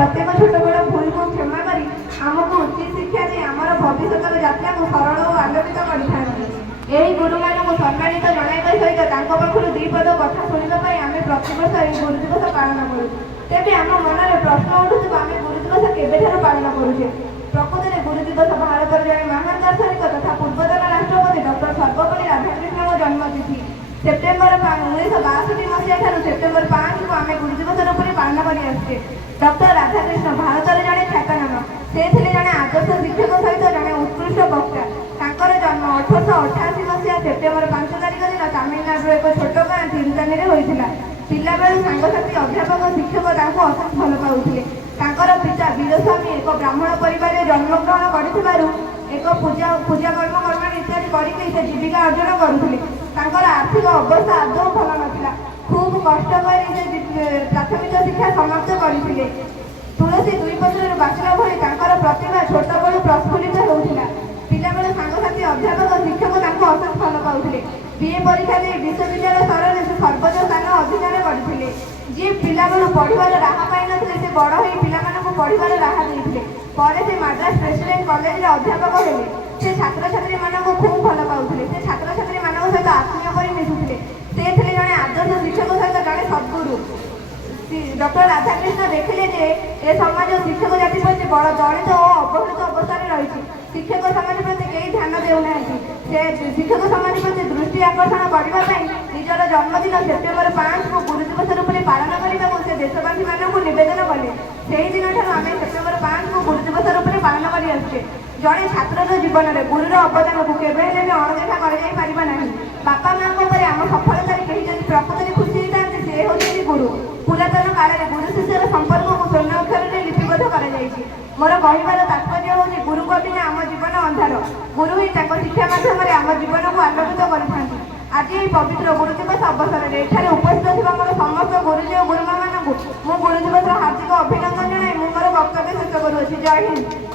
प्रत्येक छोट बड़ भूल को क्षमा कर आमको उचित शिक्षा दे आम भविष्य यात्रा को सरल और आलोकित करते गुरु मान सम्मानित जनाइबा सहित पाखु दुई पद कथा शुणापी आम प्रतिवर्ष यह गुरु दिवस पालन करूँ। तेज आम मन में प्रश्न उठुव आम गुरु दिवस केबेठार पालन करुचे। प्रकृत में गुरु दिवस भारत जड़े महान दार्शनिक तथा पूर्वतन राष्ट्रपति डॉक्टर सर्वपल्ली राधाकृष्ण जन्मतिथि सेप्टेम्बर 1962 मसीहा सेप्टेम्बर 5 को आम गुरु दिवस रूप में पालन कर। डॉक्टर राधाकृष्ण भारत जड़े ख्यातनाम से जड़े आदर्श शिक्षक सहित जड़े उत्कृष्ट वक्ता। तांकर जन्म 1888 मसीहा सेप्टेम्बर 5 तारिख दिन तमिलनाडु एक छोट गाँ तिरुचानी में होता। पिला बेलू सांगसाथी अध्यापक शिक्षक अशेष भल पाते। पिता वीरस्वामी एक ब्राह्मण परिवार जन्मग्रहण कर एक पूजा कर्म कर्म इत्यादि करके जीविका अर्जन करुले। आर्थिक अवस्था आदौ भल नाला। खूब कष्ट कर प्राथमिक शिक्षा समाप्त करते। तुलसी दुई पत्र बाचिला भली प्रतिभा छोट बड़ू प्रस्फुलित होता। पिला बेलू सांगसाथी अध्यापक शिक्षक अशेष भल पाते। बीए परीक्षा दे विश्वविद्यालय स्तर में सर्वोच्च स्थान अधिकार करते। जी पिला बेलू पढ़ार राह पाई नथिले से बड़ हो पिलामानंकु पढ़ार राह देते। पर से मद्रास प्रेसिडेंट कॉलेज अध्यापक हेले। से छात्र छात्री मानक खूब भल पाते। से छात्र छात्री मान सहित आत्मीय कर मिशुले। से थे जड़े आदर्श शिक्षक सहित जड़े सद्गुरु। डॉक्टर राधाकृष्ण देखिले जे ए समाज शिक्षक जाति प्रति बड़ दलित और अवहेलित अवस्था रही। शिक्षक समाज प्रति कई ध्यान देना। से शिक्षक समाज प्रति दृष्टि आकर्षण करने निजर जन्मदिन सेप्टेम्बर 5 को गुरु दिवस रूप में पालन करने से देशवासी मानक नवेदन कले। से दिन आम सेप्टेम्बर 5 को गुरु दिवस रूप में पालन कर जड़े छात्र जीवन में गुरुर अवदान को केवे भी अणदेखा करना। बापा माँ आम सफलता कहीं प्रकृत में खुशी होता से होती गुरु। पुरातन काल में गुरु शिष्यर संपर्क को स्वर्ण अक्षर में लिपिबद्ध कर मोर कहबार तात्पर्य हूँ गुरु को बिना आम जीवन अंधार। गुरु ही शिक्षा माध्यम आम जीवन को आलोकित करते। आज ये पवित्र गुरु दिवस अवसर में एठारे उपस्थित थी मोर समस्त गुरुजी और गुरुमा मानू गुरु दिवस हार्दिक अभिनंदन जनाई मोर वक्तव्य शेष करुँच। जय हिंद।